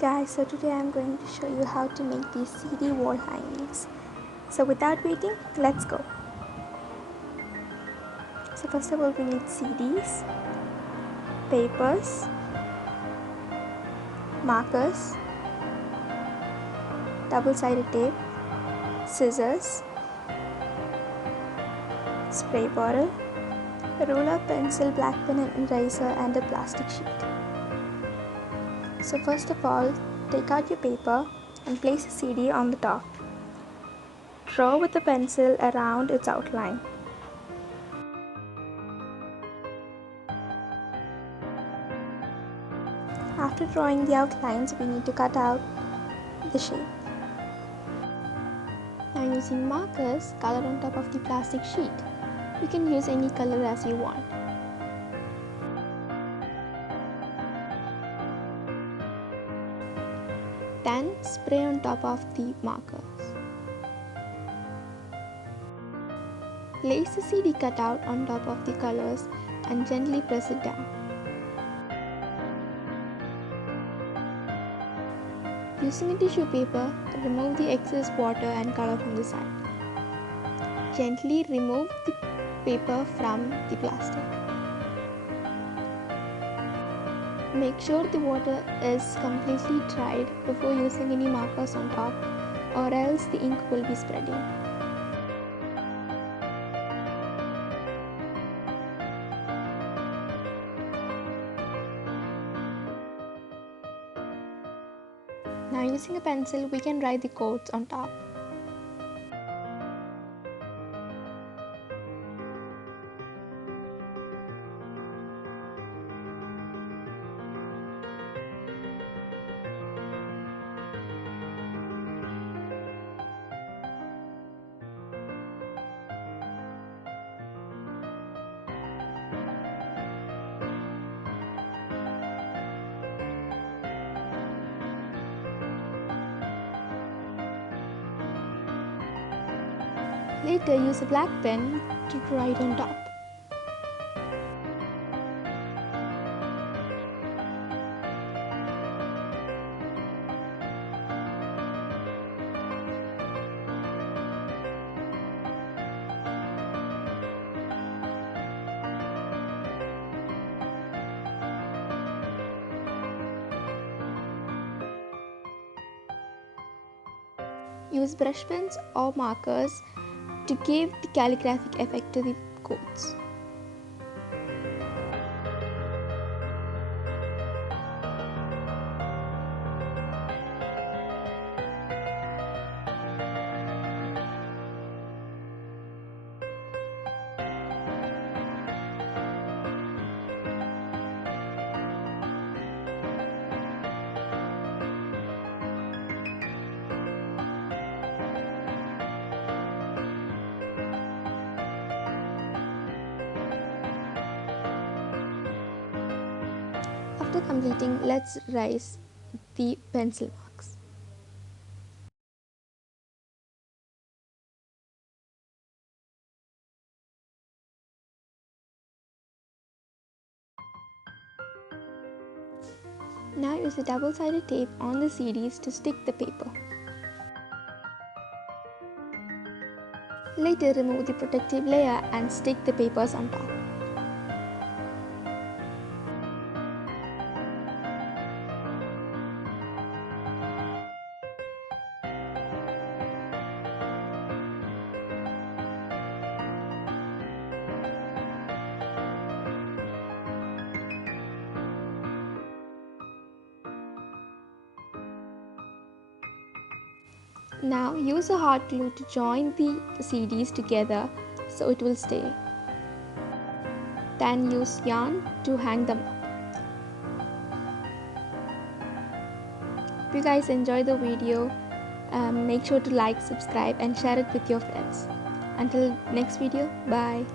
Guys, so today I'm going to show you how to make these CD wall hangings. So without waiting, let's go. So first of all, we need CDs, papers, markers, double-sided tape, scissors, spray bottle, a ruler, pencil, black pen and eraser, and a plastic sheet. So first of all, take out your paper and place a CD on the top. Draw with a pencil around its outline. After drawing the outlines, we need to cut out the shape. Now using markers, color on top of the plastic sheet. You can use any color as you want. Then spray on top of the markers. Place the CD cutout on top of the colors and gently press it down. Using a tissue paper, remove the excess water and color from the side. Gently remove the paper from the plastic. Make sure the water is completely dried before using any markers on top, or else the ink will be spreading. Now using a pencil, we can write the codes on top. Later, use a black pen to write on top. Use brush pens or markers to give the calligraphic effect to the codes. After completing, let's erase the pencil marks. Now use a double-sided tape on the CDs to stick the paper. Later, remove the protective layer and stick the papers on top. Now use a hot glue to join the CDs together so it will stay. Then use yarn to hang them up. If you guys enjoy the video, make sure to like, subscribe and share it with your friends. Until next video, bye.